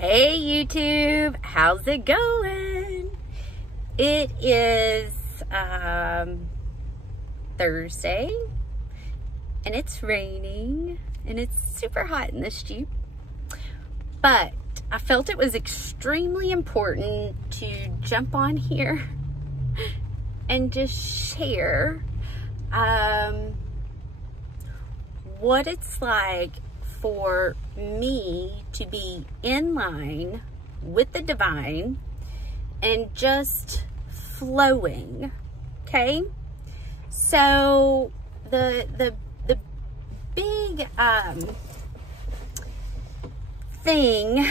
Hey YouTube, how's it going? It is Thursday and it's raining and it's super hot in this Jeep, but I felt it was extremely important to jump on here and just share what it's like for me to be in line with the divine and just flowing. Okay, so the big thing,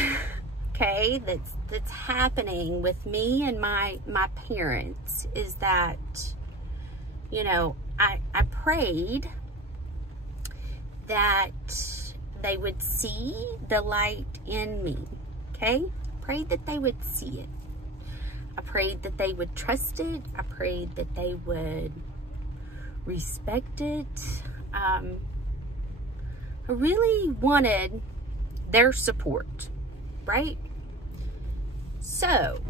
okay, that's happening with me and my parents is that, you know, I prayed that they would see the light in me. Okay, prayed that they would see it. I prayed that they would trust it. I prayed that they would respect it. I really wanted their support, right? So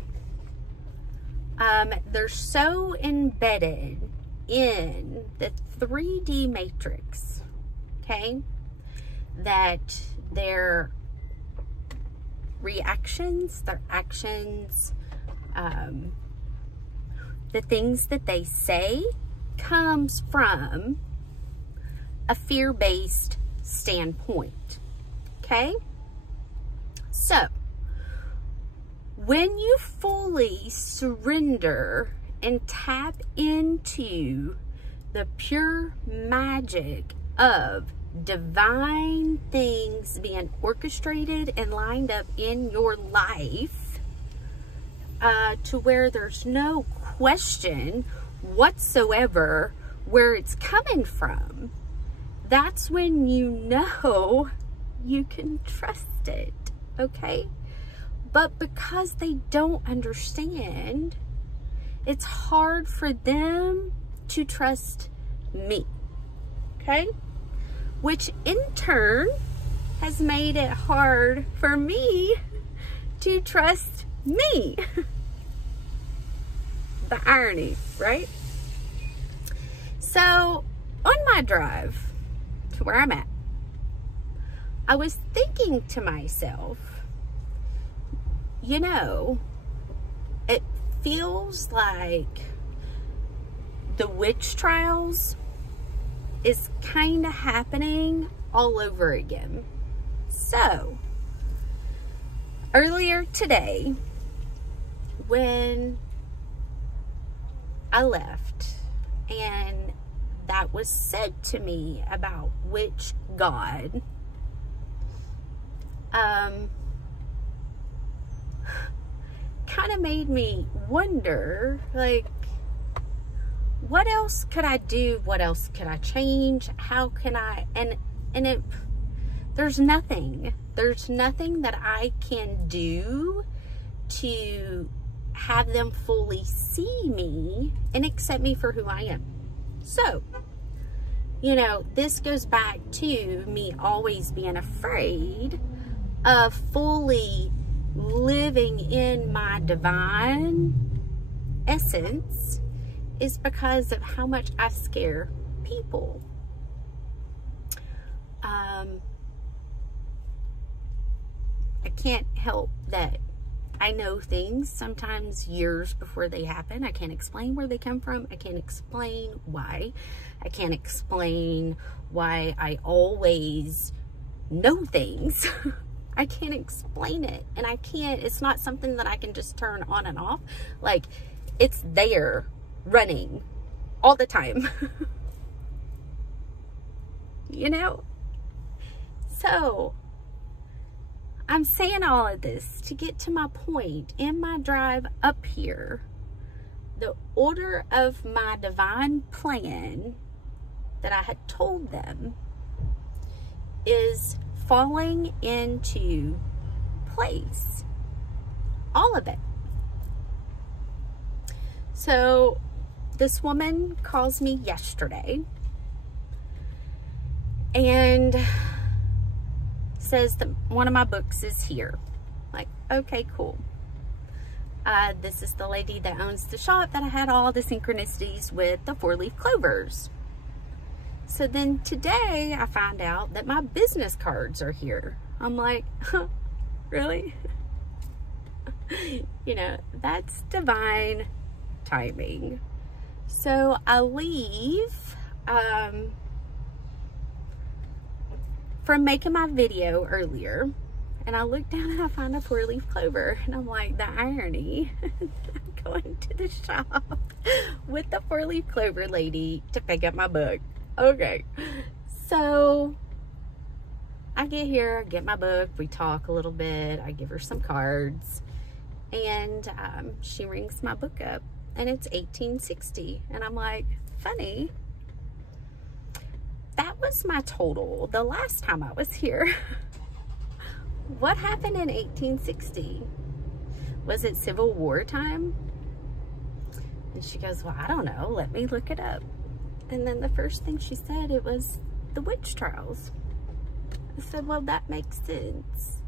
they're so embedded in the 3D matrix, okay, that their reactions, their actions, the things that they say comes from a fear-based standpoint. Okay? So, when you fully surrender and tap into the pure magic of divine things being orchestrated and lined up in your life, to where there's no question whatsoever where it's coming from, that's when you know you can trust it. Okay? But because they don't understand, it's hard for them to trust me. Okay? Which in turn has made it hard for me to trust me. The irony, right? So on my drive to where I'm at, I was thinking to myself, you know, it feels like the witch trials is kind of happening all over again. So earlier today, when I left and that was said to me about which god, kind of made me wonder, like, what else could I do? What else could I change? How can I, there's nothing that I can do to have them fully see me and accept me for who I am. So, you know, this goes back to me always being afraid of fully living in my divine essence, is because of how much I scare people. I can't help that I know things sometimes years before they happen. I can't explain where they come from. I can't explain why. I can't explain why I always know things. I can't explain it. And I can't, it's not something that I can just turn on and off. Like, it's there, running all the time. You know? So, I'm saying all of this to get to my point. In my drive up here, the order of my divine plan that I had told them is falling into place. All of it. So this woman calls me yesterday and says that one of my books is here. Like, okay, cool. This is the lady that owns the shop that I had all the synchronicities with the 4-leaf clovers. So then today I found out that my business cards are here. I'm like, huh, really? You know, that's divine timing. So I leave from making my video earlier, and I look down and I find a 4-leaf clover, and I'm like, the irony. I'm going to the shop with the 4-leaf clover lady to pick up my book. Okay, so I get here, get my book, we talk a little bit, I give her some cards, and she rings my book up, and it's 1860, and I'm like, funny, that was my total the last time I was here. What happened in 1860? Was it Civil War time? And she goes, well, I don't know, let me look it up. And then the first thing she said, it was the witch trials. I said, well, that makes sense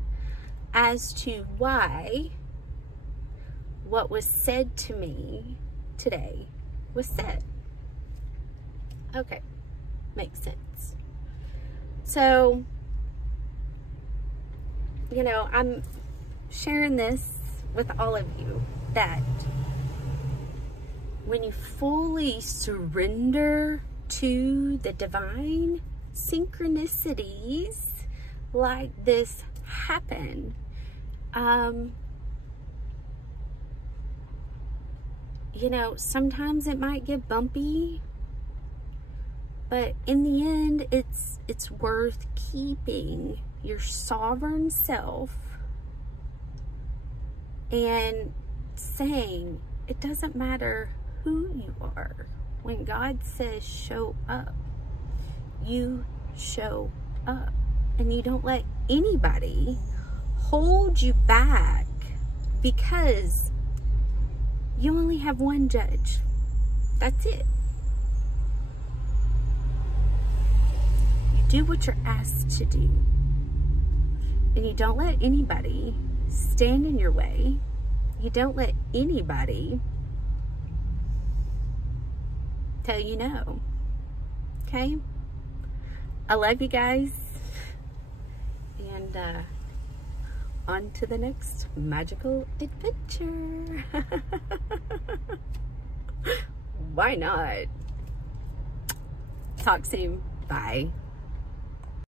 as to why what was said to me today was said. Okay, makes sense. So, you know, I'm sharing this with all of you, that when you fully surrender to the divine, synchronicities like this happen. You know, sometimes it might get bumpy, but in the end, it's worth keeping your sovereign self and saying, it doesn't matter who you are. When God says show up, you show up, and you don't let anybody hold you back, because you only have one judge. That's it. You do what you're asked to do, and you don't let anybody stand in your way. You don't let anybody tell you no. Okay? I love you guys. And on to the next magical adventure. Why not? Talk soon. Bye.